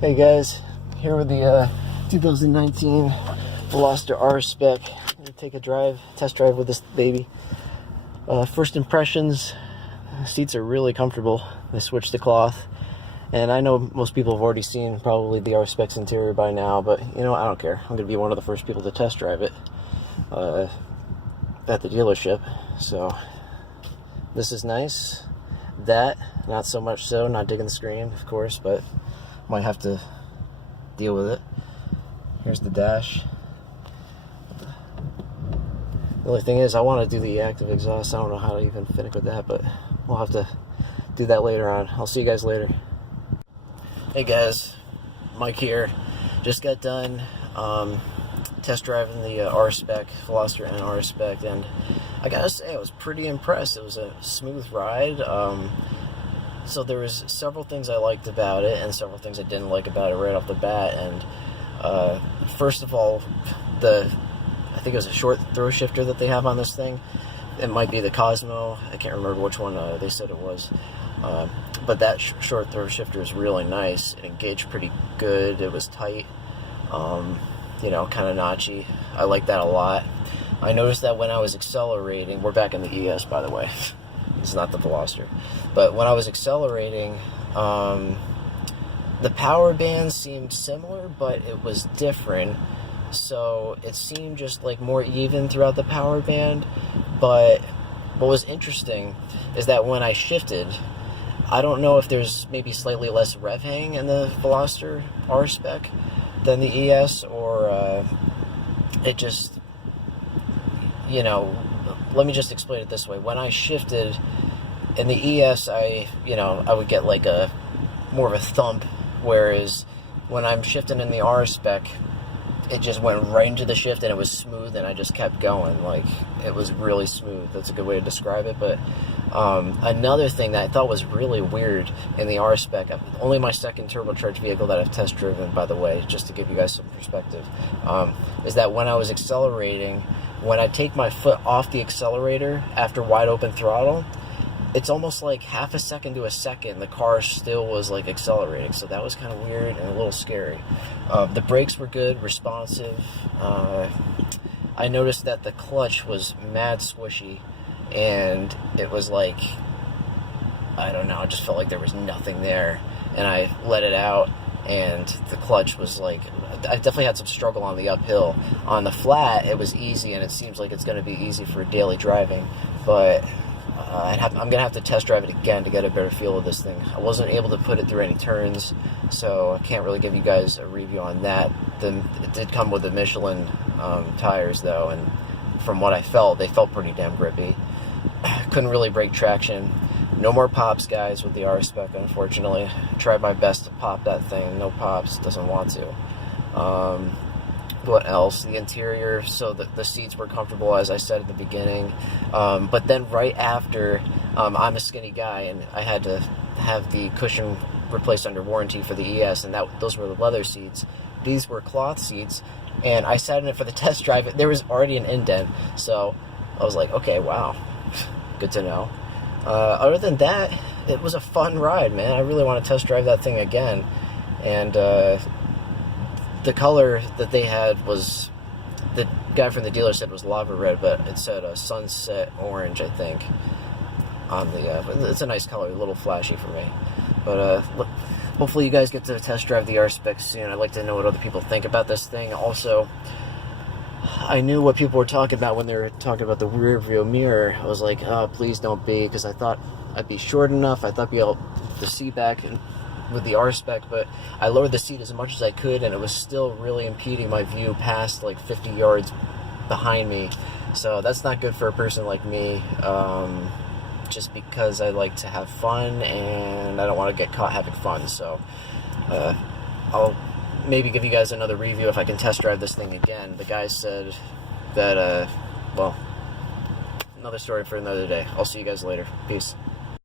Hey guys, here with the 2019 Veloster Rspec. I'm gonna take a test drive with this baby. First impressions, the seats are really comfortable. They switched to cloth, and I know most people have already seen probably the Rspec's interior by now, but you know, I don't care. I'm gonna be one of the first people to test drive it at the dealership. So this is nice. That, not so much so, not digging the screen, of course, but might have to deal with it. Here's the dash. The only thing is, I want to do the active exhaust. I don't know how to even finish with that, but we'll have to do that later on. I'll see you guys later. Hey guys, Mike here. Just got done test driving the Rspec, Veloster and Rspec, and I gotta say, I was pretty impressed. It was a smooth ride. So there was several things I liked about it and several things I didn't like about it right off the bat. And first of all, I think it was a short throw shifter that they have on this thing. It might be the Cosmo. I can't remember which one they said it was. But that short throw shifter is really nice. It engaged pretty good. It was tight. You know, kind of notchy. I like that a lot. I noticed that when I was accelerating, we're back in the ES, by the way. It's not the Veloster. But when I was accelerating, the power band seemed similar, but it was different. So it seemed just like more even throughout the power band. But what was interesting is that when I shifted, I don't know if there's maybe slightly less rev hang in the Veloster Rspec than the ES, or it just, you know, let me just explain it this way. When I shifted in the ES, I would get like more of a thump, whereas when I'm shifting in the Rspec, it just went right into the shift and it was smooth, and I just kept going. Like, it was really smooth. That's a good way to describe it. But another thing that I thought was really weird in the Rspec, only my second turbocharged vehicle that I've test driven, by the way, just to give you guys some perspective, is that when I was accelerating, when I take my foot off the accelerator after wide open throttle, it's almost like half a second to a second the car still was like accelerating. So that was kind of weird and a little scary. The brakes were good, responsive. I noticed that the clutch was mad squishy, and it was like, I don't know, it just felt like there was nothing there. And I let it out, and the clutch was like, I definitely had some struggle on the uphill. On the flat, it was easy, and it seems like it's going to be easy for daily driving. But I'm going to have to test drive it again to get a better feel of this thing. I wasn't able to put it through any turns, so I can't really give you guys a review on that. It did come with the Michelin tires, though, and from what I felt, they felt pretty damn grippy. Couldn't really break traction. No more pops, guys, with the Rspec, unfortunately. I tried my best to pop that thing. No pops. Doesn't want to. What else? The interior, so the seats were comfortable, as I said at the beginning. But then right after, I'm a skinny guy, and I had to have the cushion replaced under warranty for the ES, and those were the leather seats. These were cloth seats, and I sat in it for the test drive. There was already an indent, so I was like, okay, wow, good to know. Other than that, it was a fun ride, man. I really want to test drive that thing again. And the color that they had was, the guy from the dealer said was lava red, but it said sunset orange, I think, on the, it's a nice color, a little flashy for me. But hopefully you guys get to test drive the Rspec soon. I'd like to know what other people think about this thing. Also, I knew what people were talking about when they were talking about the rear view mirror. I was like, oh, please don't be, because I thought I'd be short enough. I thought I'd be able to see back with the Rspec, but I lowered the seat as much as I could, and it was still really impeding my view past like 50 yards behind me. So that's not good for a person like me, just because I like to have fun, and I don't want to get caught having fun. So I'll maybe give you guys another review if I can test drive this thing again. The guy said that, well, another story for another day. I'll see you guys later. Peace.